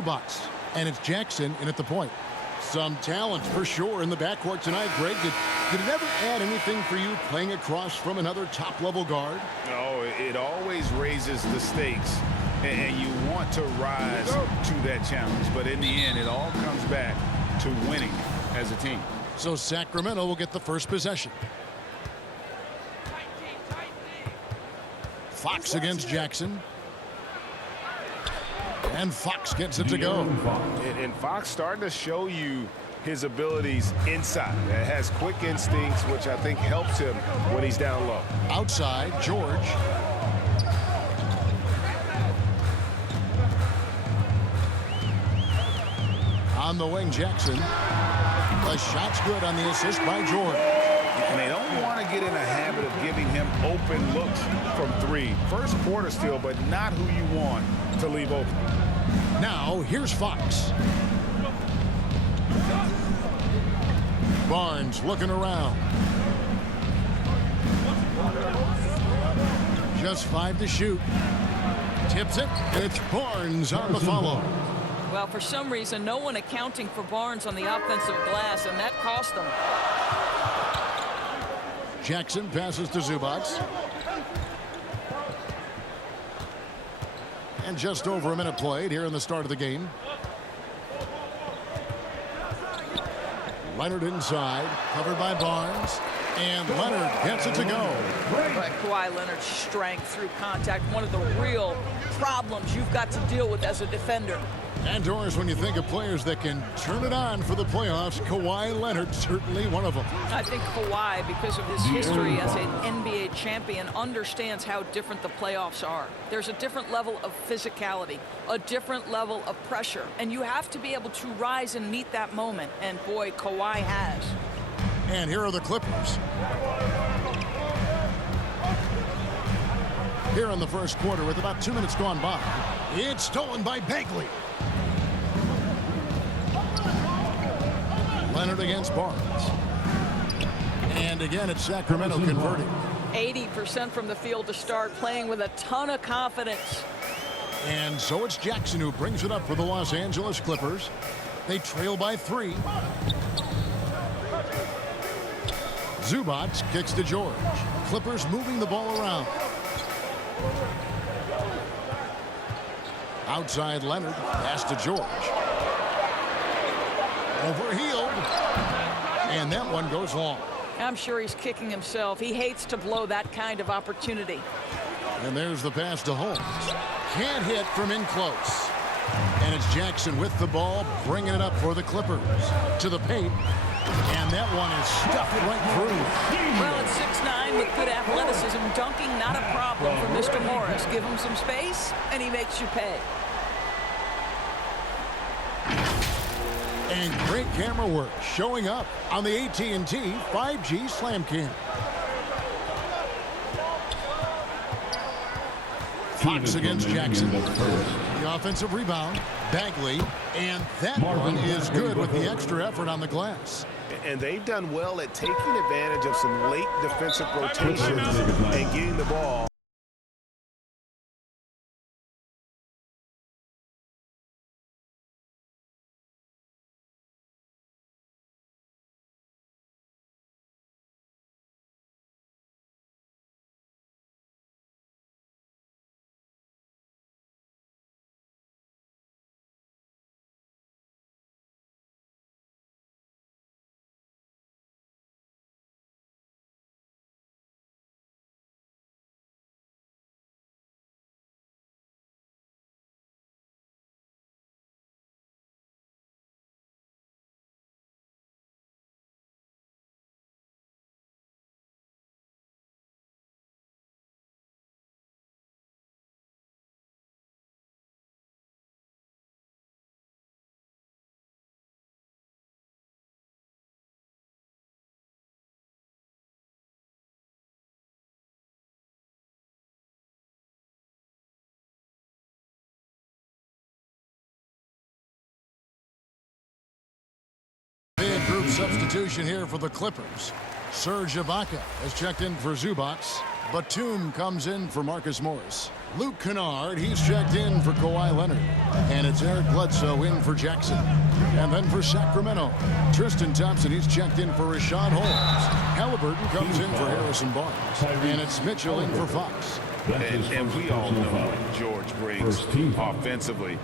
Box, and it's Jackson in at the point. Some talent for sure in the backcourt tonight, Greg. Did it ever add anything for you playing across from another top-level guard? Oh, it always raises the stakes, and you want to rise to that challenge. But in the end, it all comes back to winning as a team. So Sacramento will get the first possession. Fox against Jackson. And Fox gets it to go. And Fox starting to show you his abilities inside. It has quick instincts, which I think helps him when he's down low. Outside, George. On the wing, Jackson. The shot's good on the assist by George. And they don't want to get in a habit of giving him open looks from three. First quarter still, but not who you want to leave open. Now, here's Fox. Barnes looking around. Just 5 to shoot. Tips it, and it's Barnes on the follow. Well, for some reason, no one accounting for Barnes on the offensive glass, and that cost them. Jackson passes to Zubac. And just over a minute played here in the start of the game. Leonard inside, covered by Barnes. And Leonard gets it to go. But Kawhi Leonard's strength through contact, one of the real problems you've got to deal with as a defender. And Doris, when you think of players that can turn it on for the playoffs, Kawhi Leonard certainly one of them. I think Kawhi, because of his history as an NBA champion, understands how different the playoffs are. There's a different level of physicality, a different level of pressure, and you have to be able to rise and meet that moment. And boy, Kawhi has. And here are the Clippers. Here in the first quarter with about 2 minutes gone by. It's stolen by Bagley. Leonard against Barnes. And again, it's Sacramento converting. 80% from the field to start, playing with a ton of confidence. And so it's Jackson who brings it up for the Los Angeles Clippers. They trail by 3. Zubac kicks to George. Clippers moving the ball around. Outside Leonard, pass to George. Overhealed. And that one goes long. I'm sure he's kicking himself. He hates to blow that kind of opportunity. And there's the pass to Holmes. Can't hit from in close. And it's Jackson with the ball, bringing it up for the Clippers. To the paint. And that one is stuffed right through. Well, it's 6'9" with good athleticism. Dunking, not a problem for Mr. Morris. Give him some space, and he makes you pay. And great camera work showing up on the AT&T 5G Slam Cam. Fox against Jackson. The offensive rebound. Bagley. And that one is good with the extra effort on the glass. And they've done well at taking advantage of some late defensive rotations and getting the ball. Big group substitution here for the Clippers. Serge Ibaka has checked in for Zubac. Batum comes in for Marcus Morris. Luke Kennard, he's checked in for Kawhi Leonard. And it's Eric Bledsoe in for Jackson. And then for Sacramento, Tristan Thompson, he's checked in for Rashad Holmes. Halliburton comes in for Harrison Barnes. And it's Mitchell in for Fox. And we all know what George brings offensively.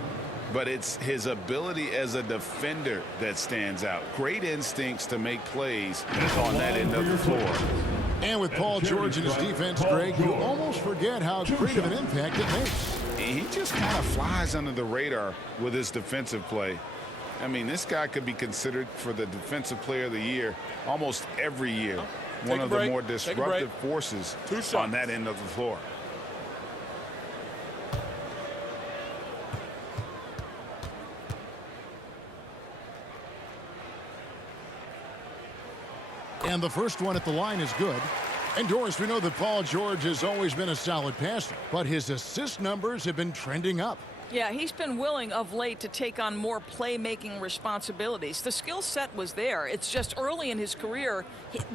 But it's his ability as a defender that stands out. Great instincts to make plays on that end of the floor. And with Paul George in his defense, Greg, you almost forget how great of an impact it makes. He just kind of flies under the radar with his defensive play. I mean, this guy could be considered for the Defensive Player of the Year almost every year. One of the more disruptive forces on that end of the floor. And the first one at the line is good. And Doris, we know that Paul George has always been a solid passer, but his assist numbers have been trending up. Yeah, he's been willing of late to take on more playmaking responsibilities. The skill set was there. It's just early in his career,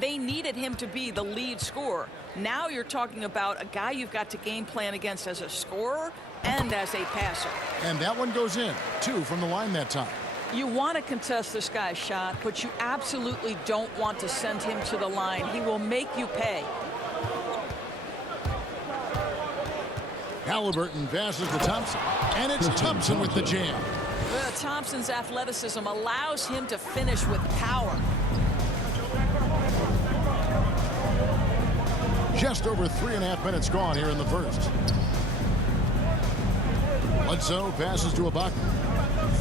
they needed him to be the lead scorer. Now you're talking about a guy you've got to game plan against as a scorer and as a passer. And that one goes in. 2 from the line that time. You want to contest this guy's shot, but you absolutely don't want to send him to the line. He will make you pay. Halliburton passes to Thompson, and it's Thompson with the jam. Thompson's athleticism allows him to finish with power. Just over 3.5 minutes gone here in the first. Bledsoe passes to Ibaka.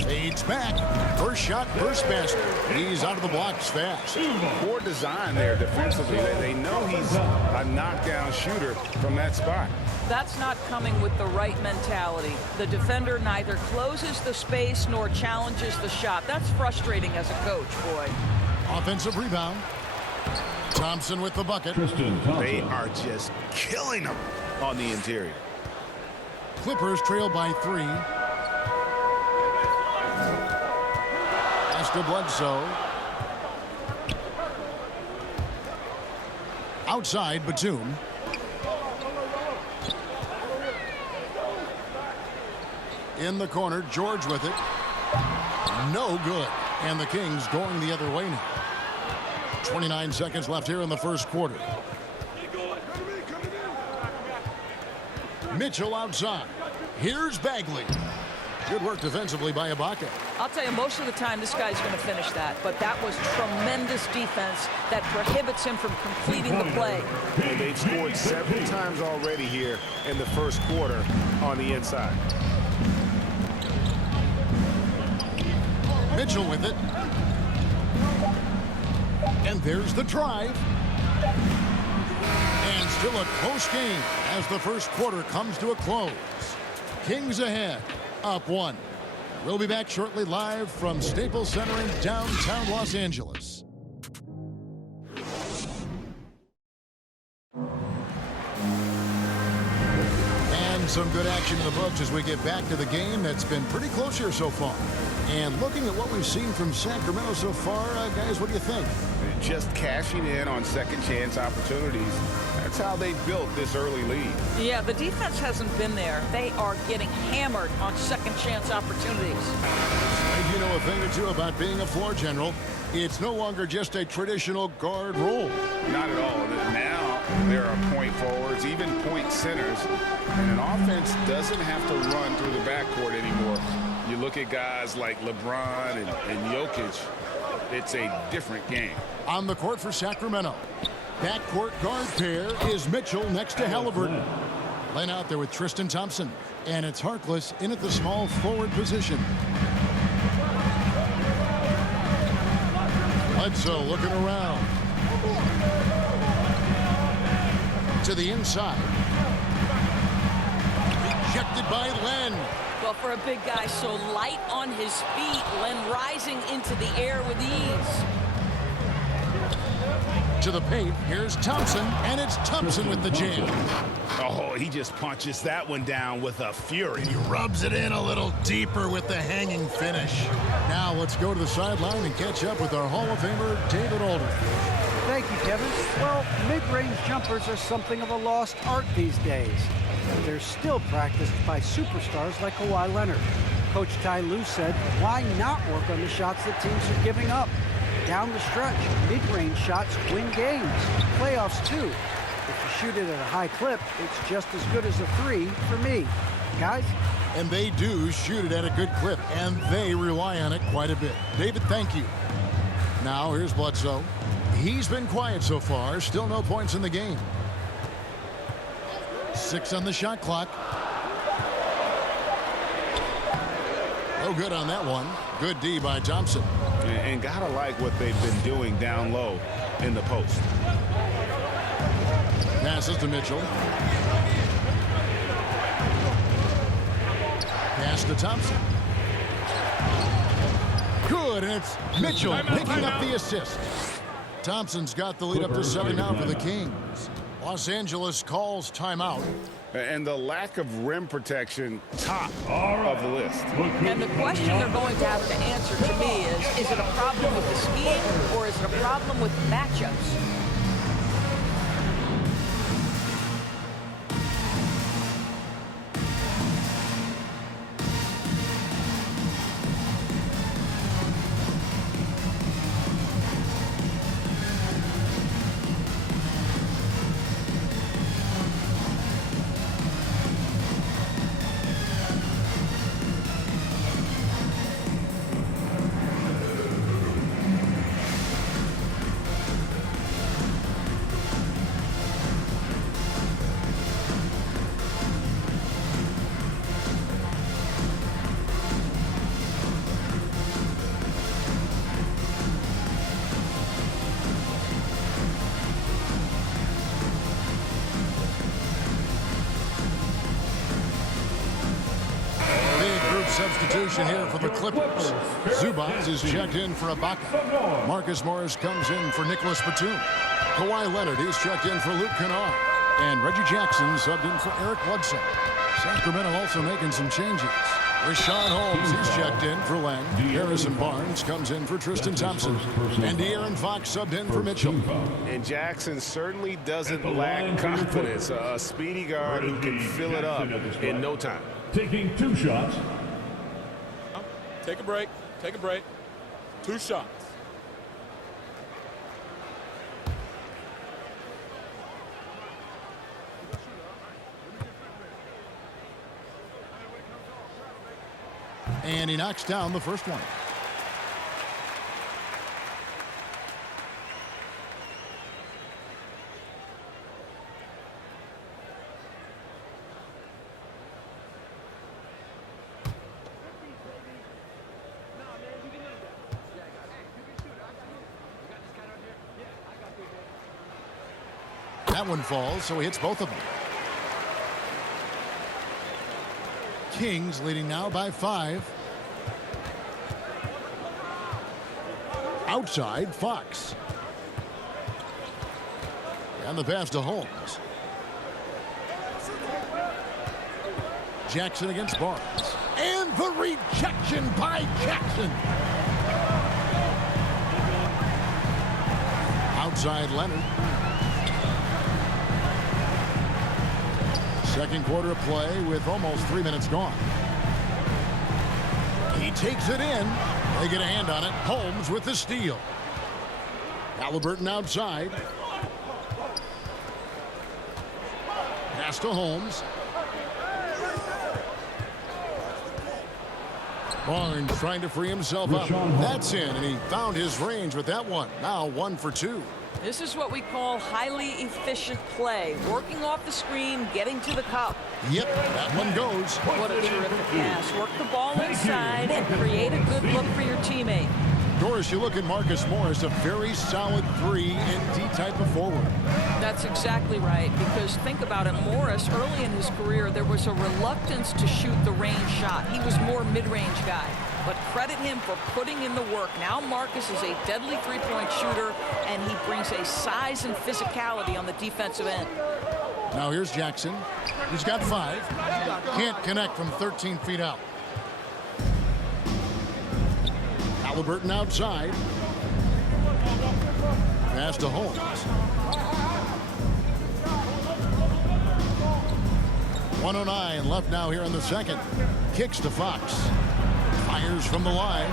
Fades back. First shot, first basket. He's out of the blocks fast. Poor design there defensively. They know he's a knockdown shooter from that spot. That's not coming with the right mentality. The defender neither closes the space nor challenges the shot. That's frustrating as a coach, boy. Offensive rebound. Thompson with the bucket. They are just killing him on the interior. Clippers trail by 3. To Bledsoe. Outside, Batum. In the corner, George with it. No good. And the Kings going the other way now. 29 seconds left here in the first quarter. Mitchell outside. Here's Bagley. Good work defensively by Ibaka. I'll tell you, most of the time this guy's going to finish that, but that was tremendous defense that prohibits him from completing the play. And they've scored several times already here in the first quarter on the inside. Mitchell with it. And there's the drive. And still a close game as the first quarter comes to a close. Kings ahead. Up 1. We'll be back shortly live from Staples Center in downtown Los Angeles. And some good action in the books as we get back to the game that's been pretty close here so far. And looking at what we've seen from Sacramento so far, guys, what do you think? Just cashing in on second chance opportunities. That's how they built this early lead. Yeah, the defense hasn't been there. They are getting hammered on second chance opportunities. And you know a thing or two about being a floor general. It's no longer just a traditional guard role. Not at all. Now there are point forwards, even point centers. And an offense doesn't have to run through the backcourt anymore. You look at guys like LeBron and Jokic, it's a different game. On the court for Sacramento. Backcourt guard pair is Mitchell next to Halliburton. Len out there with Tristan Thompson. And it's Harkless in at the small forward position. Bledsoe looking around. To the inside. Rejected by Len. Well, for a big guy so light on his feet, Len rising into the air with ease. To the paint, here's Thompson, and it's Thompson with the jam. Oh, he just punches that one down with a fury. He rubs it in a little deeper with the hanging finish. Now let's go to the sideline and catch up with our Hall of Famer, David Aldridge. Thank you, Kevin. Well, mid-range jumpers are something of a lost art these days. But they're still practiced by superstars like Kawhi Leonard. Coach Ty Lue said, why not work on the shots that teams are giving up? Down the stretch, mid-range shots win games. Playoffs, too. If you shoot it at a high clip, it's just as good as a three for me. Guys? And they do shoot it at a good clip, and they rely on it quite a bit. David, thank you. Now, here's Bledsoe. He's been quiet so far. Still no points in the game. 6 on the shot clock. No good on that one. Good D by Thompson. And gotta like what they've been doing down low in the post. Passes to Mitchell. Pass to Thompson. Good, and it's Mitchell picking up the assist. Thompson's got the lead up to 7 now for the Kings. Los Angeles calls timeout. And the lack of rim protection, top of the list. And the question they're going to have to answer to me is it a problem with the scheme or is it a problem with matchups? Substitution here for the Clippers. Zubats is checked in for Ibaka. Marcus Morris comes in for Nicholas Batum. Kawhi Leonard is checked in for Luke Kennard. And Reggie Jackson subbed in for Eric Bledsoe. Sacramento also making some changes. Rashawn Holmes is checked in for Len. Harrison Barnes comes in for Tristan Thompson. And De'Aaron Fox subbed in for Mitchell. And Jackson certainly doesn't lack confidence. A speedy guard who can fill it up in no time. Taking 2 shots. Take a break. Take a break. 2 shots. And he knocks down the first one. That one falls, so he hits both of them. Kings leading now by 5. Outside, Fox. And the pass to Holmes. Jackson against Barnes. And the rejection by Jackson. Outside Leonard. Second quarter of play with almost 3 minutes gone. He takes it in. They get a hand on it. Holmes with the steal. Halliburton outside. Pass to Holmes. Barnes trying to free himself up. That's in, and he found his range with that one. Now 1 for 2. This is what we call highly efficient play. Working off the screen, getting to the cup. Yep, that one goes. What a terrific pass. Work the ball inside and create a good look for your teammate. Doris, you look at Marcus Morris, a very solid 3 and D type of forward. That's exactly right, because think about it, Morris, early in his career, there was a reluctance to shoot the range shot. He was more mid-range guy, but credit him for putting in the work. Now Marcus is a deadly three-point shooter, and he brings a size and physicality on the defensive end. Now here's Jackson. He's got 5. Can't connect from 13 feet out. Halliburton outside. Pass to Holmes. 1:09 left now here in the second. Kicks to Fox. Fires from the line.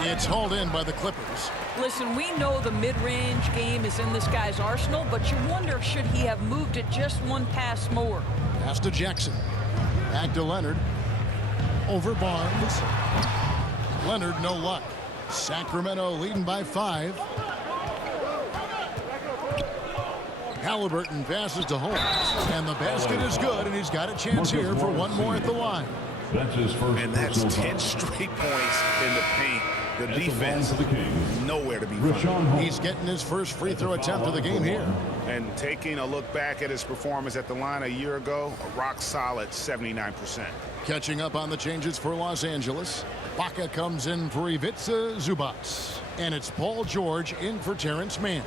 It's hauled in by the Clippers. Listen, we know the mid-range game is in this guy's arsenal, but you wonder, should he have moved it just one pass more? Pass to Jackson. Back to Leonard. Over Barnes. Leonard, no luck. Sacramento leading by 5. Halliburton passes to Holmes. And the basket is good, and he's got a chance here for one more at the line. That's his first. And that's 10 straight points in the paint. The defense, nowhere to be found. He's getting his first free throw attempt of the game here. And taking a look back at his performance at the line a year ago, a rock solid 79%. Catching up on the changes for Los Angeles. Baca comes in for Ivica Zubac. And it's Paul George in for Terrence Mann.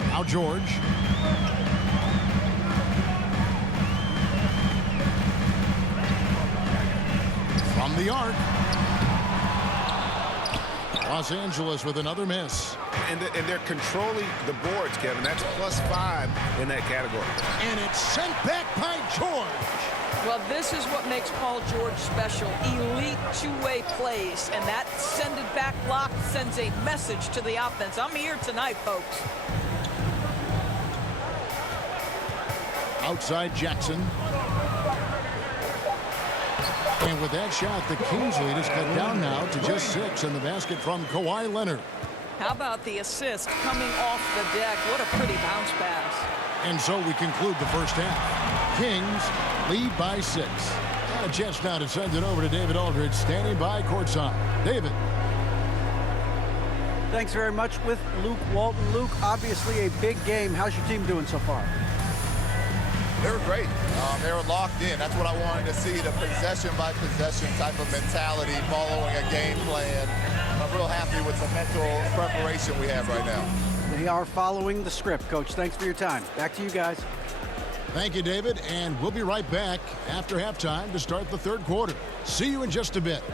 Now George. From the arc. Los Angeles with another miss. And they're controlling the boards, Kevin. That's +5 in that category. And it's sent back by George. Well, this is what makes Paul George special. Elite two-way plays, and that send-it-back block sends a message to the offense. I'm here tonight, folks. Outside Jackson. And with that shot, the Kings lead is cut down now to just 6, and the basket from Kawhi Leonard. How about the assist coming off the deck? What a pretty bounce pass. And so we conclude the first half. Kings lead by 6. And a chance now to send it over to David Aldridge, standing by courtside. David. Thanks very much with Luke Walton. Luke, obviously a big game. How's your team doing so far? They were great. They were locked in. That's what I wanted to see, the possession-by-possession type of mentality, following a game plan. I'm real happy with the mental preparation we have right now. They are following the script, Coach. Thanks for your time. Back to you guys. Thank you, David, and we'll be right back after halftime to start the third quarter. See you in just a bit.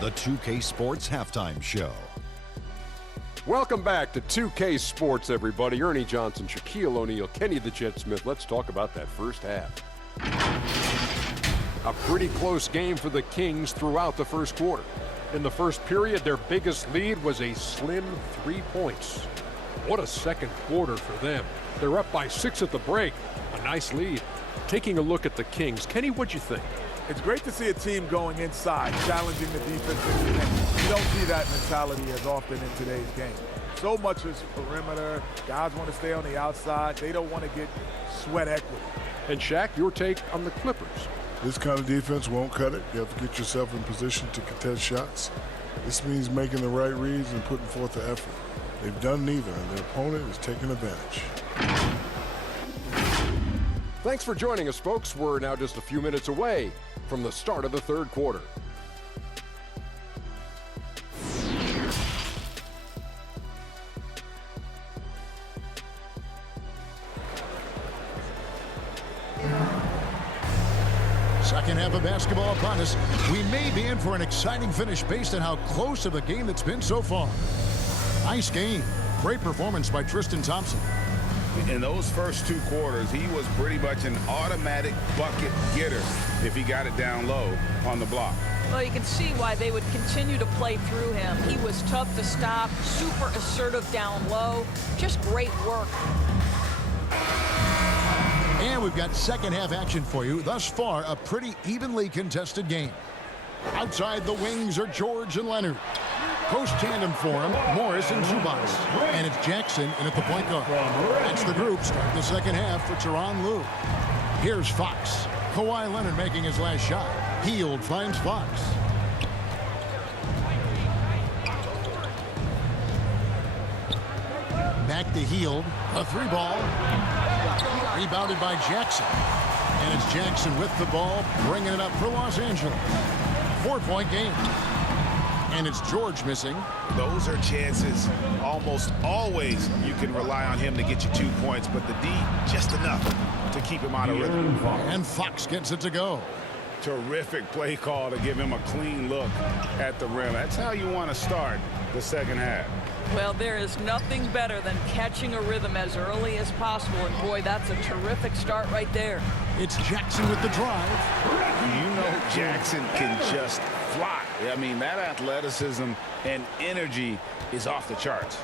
The 2K Sports Halftime Show. Welcome back to 2K Sports, everybody. Ernie Johnson, Shaquille O'Neal, Kenny the Jet Smith. Let's talk about that first half. A pretty close game for the Kings throughout the first quarter. In the first period, their biggest lead was a slim 3 points. What a second quarter for them. They're up by 6 at the break. A nice lead. Taking a look at the Kings. Kenny, what'd you think? It's great to see a team going inside, challenging the defense. You don't see that mentality as often in today's game. So much is perimeter. Guys want to stay on the outside. They don't want to get sweat equity. And Shaq, your take on the Clippers. This kind of defense won't cut it. You have to get yourself in position to contest shots. This means making the right reads and putting forth the effort. They've done neither, and their opponent is taking advantage. Thanks for joining us, folks. We're now just a few minutes away from the start of the third quarter. Second half of basketball upon us. We may be in for an exciting finish based on how close of a game it's been so far. Nice game. Great performance by Tristan Thompson. In those first 2 quarters, he was pretty much an automatic bucket getter if he got it down low on the block. Well, you can see why they would continue to play through him. He was tough to stop, super assertive down low. Just great work. And we've got second half action for you. Thus far, a pretty evenly contested game. Outside the wings are George and Leonard. Post tandem for him, Morris and Zubats. And it's Jackson in at the point guard. That's the group starting the second half for Tyronn Lue. Here's Fox. Kawhi Leonard making his last shot. Hield finds Fox. Back to Hield. A three ball. Rebounded by Jackson. And it's Jackson with the ball, bringing it up for Los Angeles. 4-point game. And it's George missing. Those are chances almost always you can rely on him to get you 2 points, but the D just enough to keep him out of rhythm. And Fox gets it to go. Terrific play call to give him a clean look at the rim. That's how you want to start the second half. Well, there is nothing better than catching a rhythm as early as possible. And boy, that's a terrific start right there. It's Jackson with the drive. You know Jackson can just fly. I mean, that athleticism and energy is off the charts.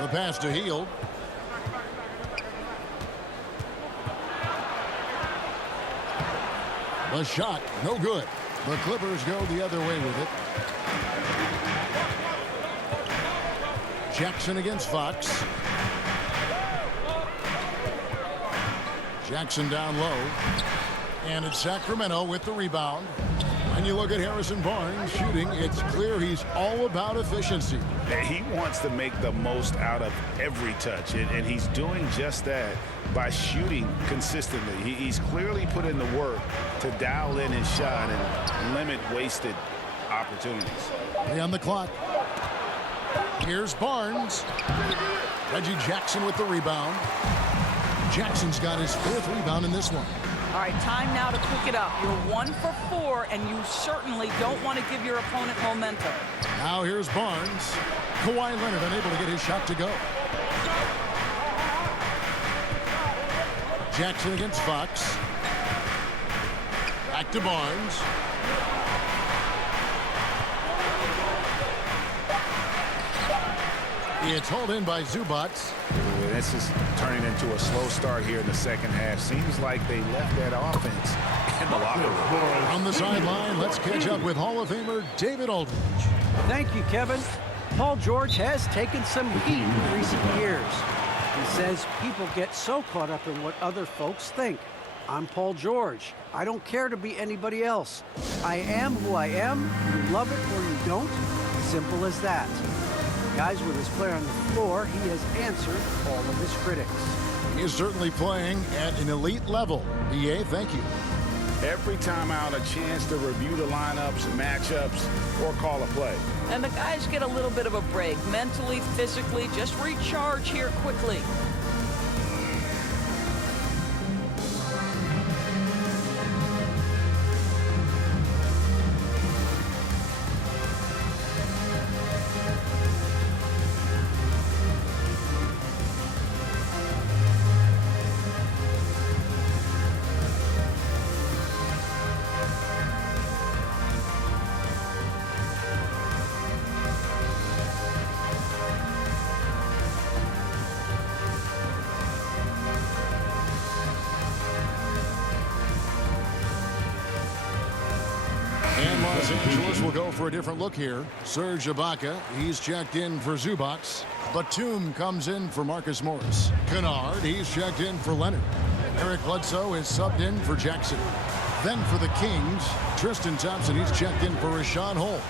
The pass to Hield. The shot, no good. The Clippers go the other way with it. Jackson against Fox. Jackson down low. And it's Sacramento with the rebound. When you look at Harrison Barnes shooting, it's clear he's all about efficiency. He wants to make the most out of every touch, and he's doing just that by shooting consistently. He's clearly put in the work to dial in his shot and limit wasted opportunities. On the clock. Here's Barnes. Reggie Jackson with the rebound. Jackson's got his 4th rebound in this one. All right, time now to pick it up. You're 1 for 4, and you certainly don't want to give your opponent momentum. Now here's Barnes. Kawhi Leonard unable to get his shot to go. Jackson against Fox. Back to Barnes. It's hauled in by Zubats. This is turning into a slow start here in the second half. Seems like they left that offense in the locker room. On the sideline, let's catch up with Hall of Famer David Aldridge. Thank you, Kevin. Paul George has taken some heat in recent years. He says people get so caught up in what other folks think. I'm Paul George. I don't care to be anybody else. I am who I am. You love it or you don't. Simple as that. Guys, with his play on the floor, he has answered all of his critics. He is certainly playing at an elite level. BA, thank you. Every time out, a chance to review the lineups, matchups, or call a play. And the guys get a little bit of a break, mentally, physically, just recharge here quickly. Los Angeles will go for a different look here. Serge Ibaka, he's checked in for Zubats. Batum comes in for Marcus Morris. Kennard, he's checked in for Leonard. Eric Bledsoe is subbed in for Jackson. Then for the Kings, Tristan Thompson, he's checked in for Rashawn Holmes.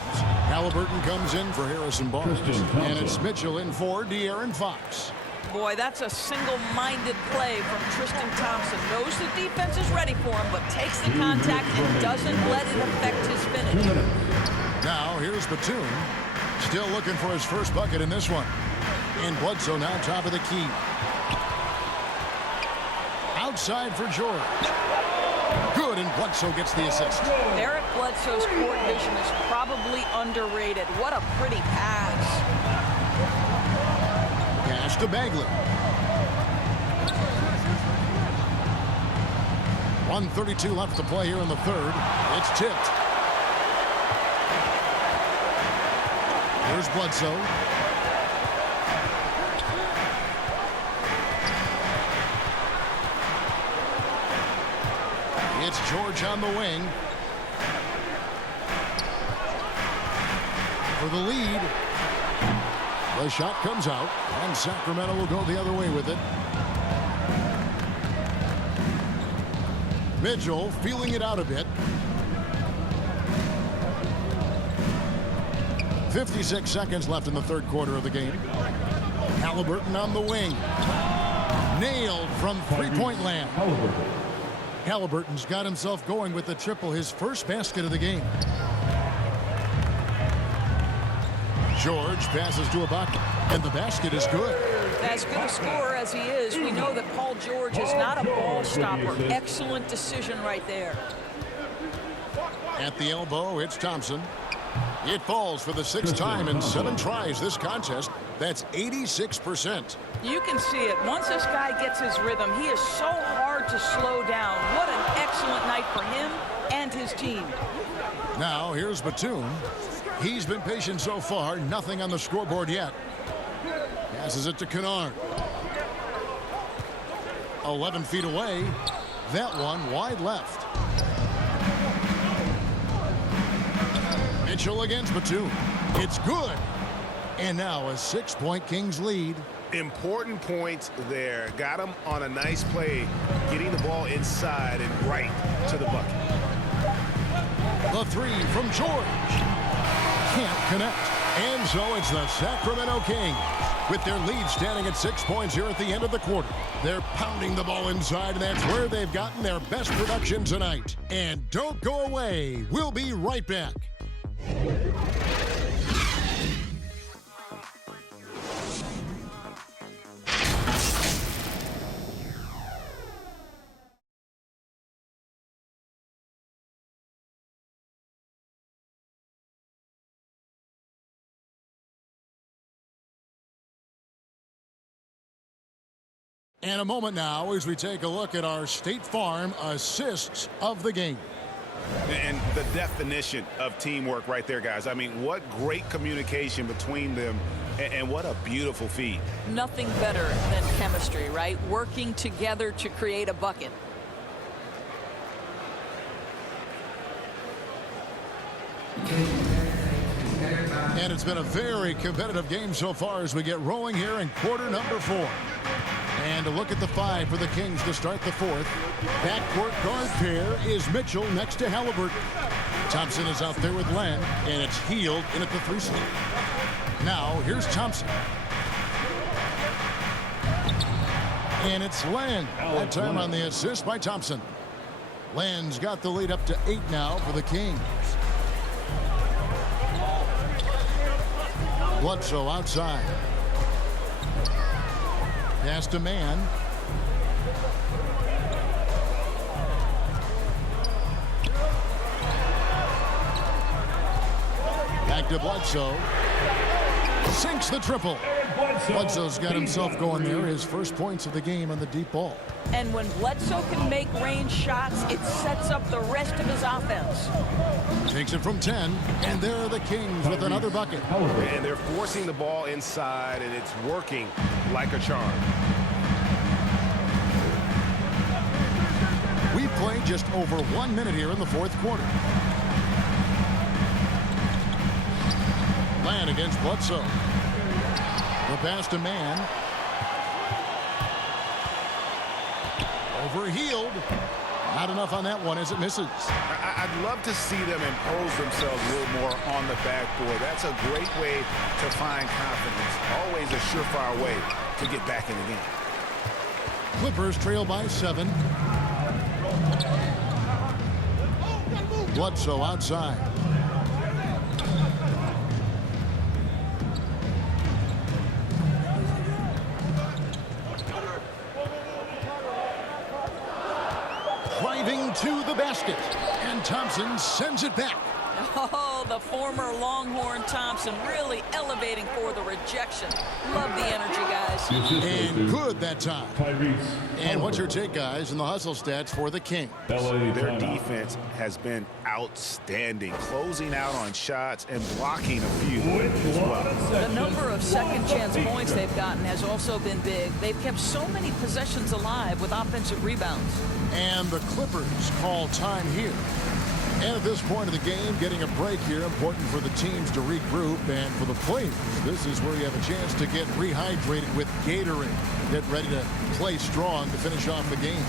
Halliburton comes in for Harrison Barnes. And it's Mitchell in for De'Aaron Fox. Boy, that's a single-minded play from Tristan Thompson. Knows the defense is ready for him, but takes the contact and doesn't let it affect his finish. Now, here's Batum. Still looking for his first bucket in this one. And Bledsoe now top of the key. Outside for George. Good, and Bledsoe gets the assist. Eric Bledsoe's court vision is probably underrated. What a pretty pass. Pass to Bagley. 1:32 left to play here in the third. It's tipped. Here's Bledsoe. It's George on the wing. for the lead. The shot comes out, and Sacramento will go the other way with it. Mitchell feeling it out a bit. 56 seconds left in the third quarter of the game. Halliburton on the wing. Nailed from three-point land. Halliburton's got himself going with the triple, his first basket of the game. George passes to Ibaka, and the basket is good. As good a scorer as he is, we know that Paul George is not a ball stopper. Excellent decision right there. At the elbow, it's Thompson. It falls for the sixth time in 7 tries this contest. That's 86%. You can see it. Once this guy gets his rhythm, he is so hard to slow down. What an excellent night for him and his team. Now, here's Batum. He's been patient so far. Nothing on the scoreboard yet. Passes it to Kennard. 11 feet away. That one wide left. Mitchell against Batum. It's good. And now a 6-point Kings lead. Important points there. Got him on a nice play, getting the ball inside and right to the bucket. The three from George. Can't connect. And so it's the Sacramento Kings with their lead standing at 6 points here at the end of the quarter. They're pounding the ball inside, and that's where they've gotten their best production tonight. And don't go away. We'll be right back. And a moment now as we take a look at our State Farm assists of the game. And the definition of teamwork right there, guys. I mean, what great communication between them, and what a beautiful feed. Nothing better than chemistry, right? Working together to create a bucket. And it's been a very competitive game so far as we get rolling here in quarter number 4. And a look at the 5 for the Kings to start the fourth. Backcourt guard pair is Mitchell next to Halliburton. Thompson is out there with Len, and it's Hield in at the 3 slot. Now, here's Thompson. And it's Len. That time on the assist by Thompson. Len's got the lead up to 8 now for the Kings. Bledsoe outside. Pass to man. Back to Bledsoe. Sinks the triple. Bledsoe's got himself going there. His first points of the game on the deep ball. And when Bledsoe can make range shots, it sets up the rest of his offense. Takes it from 10, and there are the Kings with another bucket. And they're forcing the ball inside, and it's working like a charm. We played just over 1 minute here in the fourth quarter. Land against Bledsoe. The pass to man. Over Hield. Not enough on that one as it misses. I'd love to see them impose themselves a little more on the backboard. That's a great way to find confidence. Always a surefire way to get back in the game. Clippers trail by 7. Bledsoe outside. Driving to the basket, and Thompson sends it back. Oh, the former Longhorn Thompson really elevating for the rejection. Love the energy, guys. And good that time. And what's your take, guys, in the hustle stats for the Kings? Their defense has been outstanding, closing out on shots and blocking a few as well. The number of second chance points they've gotten has also been big. They've kept so many possessions alive with offensive rebounds. And the Clippers call time here And at this point of the game, getting a break here, important for the teams to regroup, and for the players, this is where you have a chance to get rehydrated with Gatorade. Get ready to play strong to finish off the game.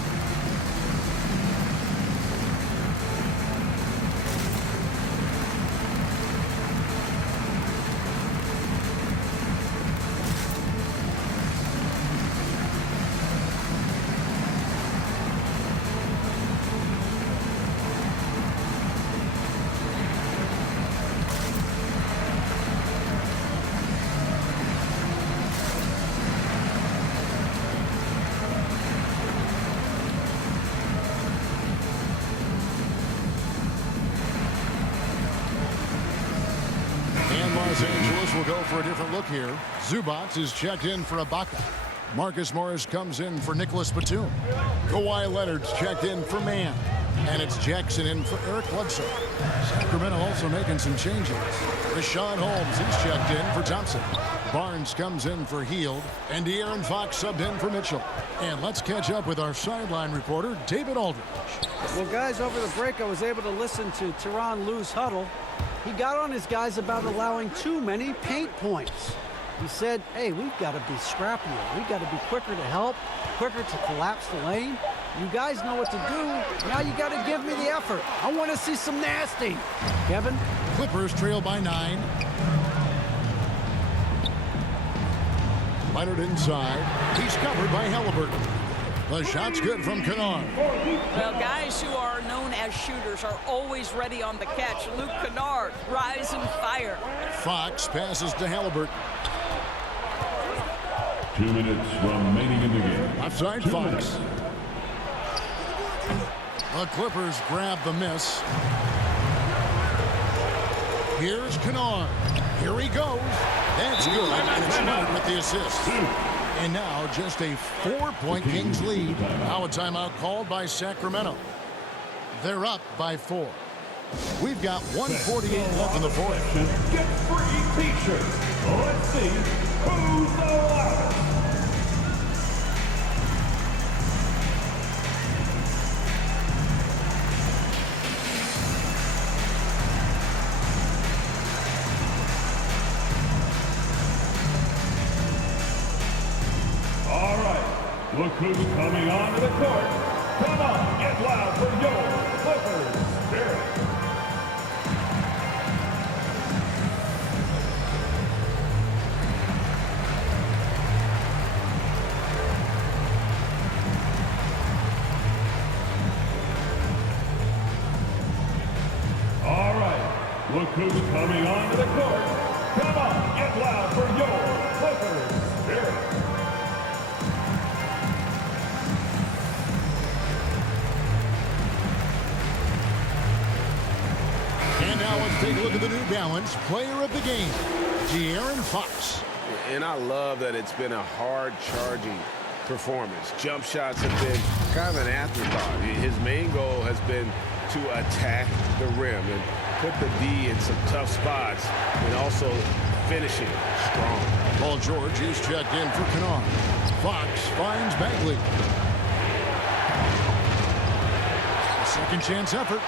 Los Angeles will go for a different look here. Zubats is checked in for Ibaka. Marcus Morris comes in for Nicholas Batum. Kawhi Leonard's checked in for Mann. And it's Jackson in for Eric Bledsoe. Sacramento also making some changes. Rashawn Holmes, he's checked in for Thompson. Barnes comes in for Hield. And De'Aaron Fox subbed in for Mitchell. And let's catch up with our sideline reporter, David Aldridge. Well, guys, over the break, I was able to listen to Tyronn Lue's huddle. He got on his guys about allowing too many paint points. He said, hey, we've got to be scrappier. We've got to be quicker to help, quicker to collapse the lane. You guys know what to do. Now you got to give me the effort. I want to see some nasty. Kevin? Clippers trail by 9. Leonard inside. He's covered by Halliburton. The shot's good from Kennard. Well, guys who are known as shooters are always ready on the catch. Luke Kennard, rise and fire. Fox passes to Halliburton. 2 minutes remaining in the game. Offside Fox. The Clippers grab the miss. Here's Kennard. Here he goes. That's good. And it's Leonard with the assist. And now just a 4-point Kings lead. Now a timeout called by Sacramento. They're up by 4. We've got 1:48 left in the fourth. Get free t-shirts. Let's see who's the loudest. All right, look who's coming onto the court. Come on, get loud for your Clippers spirit. All right, look who's coming onto the court. Come on, get loud for your Clippers spirit. And now let's take a look at the New Balance player of the game, De'Aaron Fox. And I love that it's been a hard-charging performance. Jump shots have been kind of an afterthought. His main goal has been to attack the rim and put the D in some tough spots and also finishing strong. Paul George is checked in for Kennard. Fox finds Bagley. Second chance effort.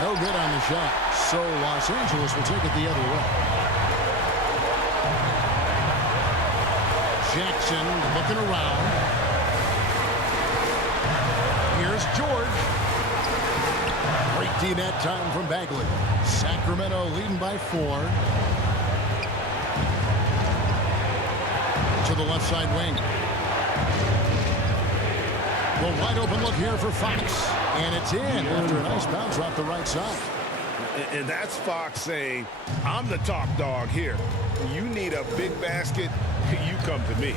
No good on the shot. So Los Angeles will take it the other way. Jackson looking around. Here's George. Great D that time from Bagley. Sacramento leading by 4. To the left side wing. The wide open look here for Fox. And it's in after a nice bounce off the right side. And that's Fox saying, I'm the top dog here. You need a big basket, you come to me.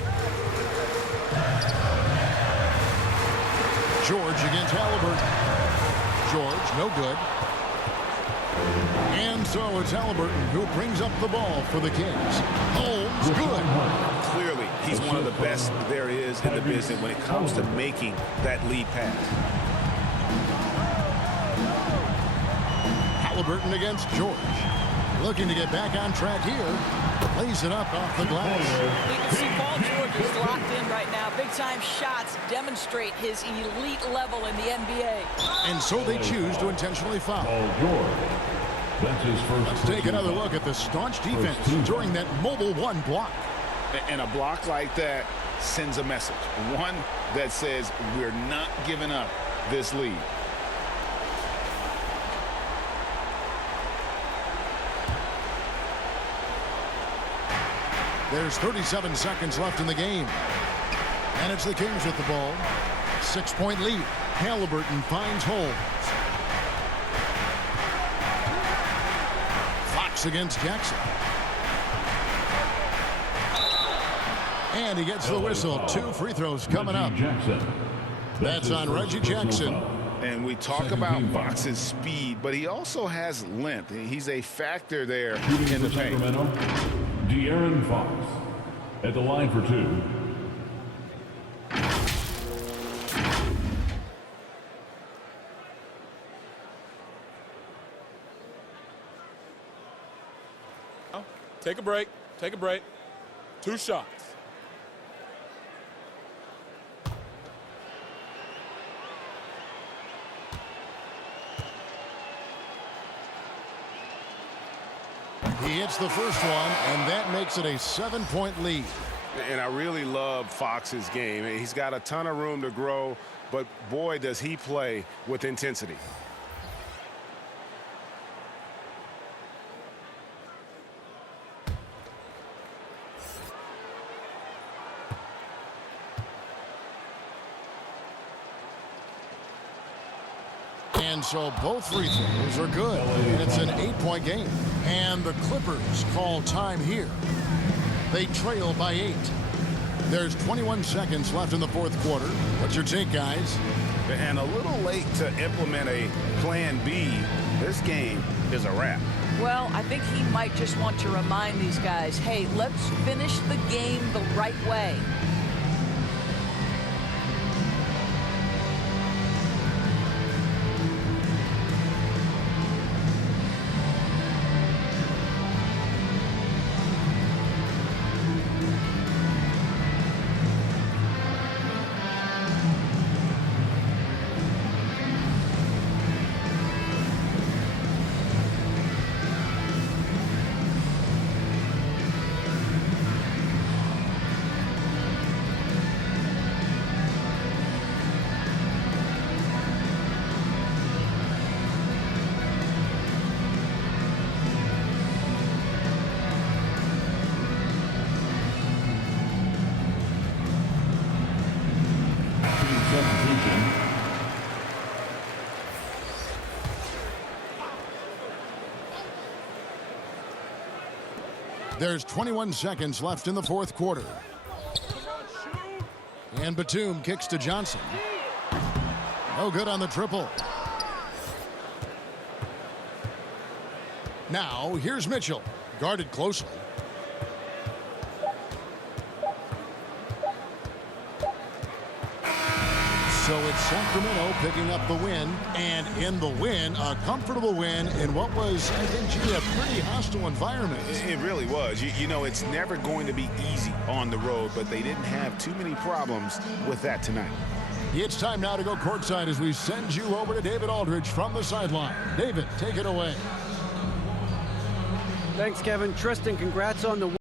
George against Halliburton. George, no good. And so it's Halliburton who brings up the ball for the Kings. Holmes, good. Clearly, he's one of the best there is in the business when it comes to making that lead pass. Halliburton against George. Looking to get back on track here. Lays it up off the glass. You can see Paul George is locked in right now. Big-time shots demonstrate his elite level in the NBA. And so they choose to intentionally foul. Paul George. That's his first. Let's take another look at the staunch defense during that mobile one block. And a block like that sends a message. One that says we're not giving up this lead. There's 37 seconds left in the game. And it's the Kings with the ball. 6-point lead. Halliburton finds holes. Fox against Jackson. And he gets the whistle. 2 free throws coming up. That's on Reggie Jackson. And we talk about Fox's speed, but he also has length. He's a factor there in the paint. De'Aaron Fox at the line for 2. Take a break. Take a break. 2 shots. He hits the first one, and that makes it a 7-point lead. And I really love Fox's game. He's got a ton of room to grow, but boy, does he play with intensity. And so both free throws are good. And it's an 8-point game. And the Clippers call time here. They trail by 8. There's 21 seconds left in the fourth quarter. What's your take, guys? And a little late to implement a plan B. This game is a wrap. Well, I think he might just want to remind these guys, hey, let's finish the game the right way. There's 21 seconds left in the fourth quarter. And Batum kicks to Johnson. No good on the triple. Now, here's Mitchell, guarded closely. So it's Sacramento picking up the win, and in the win, a comfortable win in what was, I think, a pretty hostile environment. It really was. You know, it's never going to be easy on the road, but they didn't have too many problems with that tonight. It's time now to go courtside as we send you over to David Aldridge from the sideline. David, take it away. Thanks, Kevin. Tristan, congrats on the win.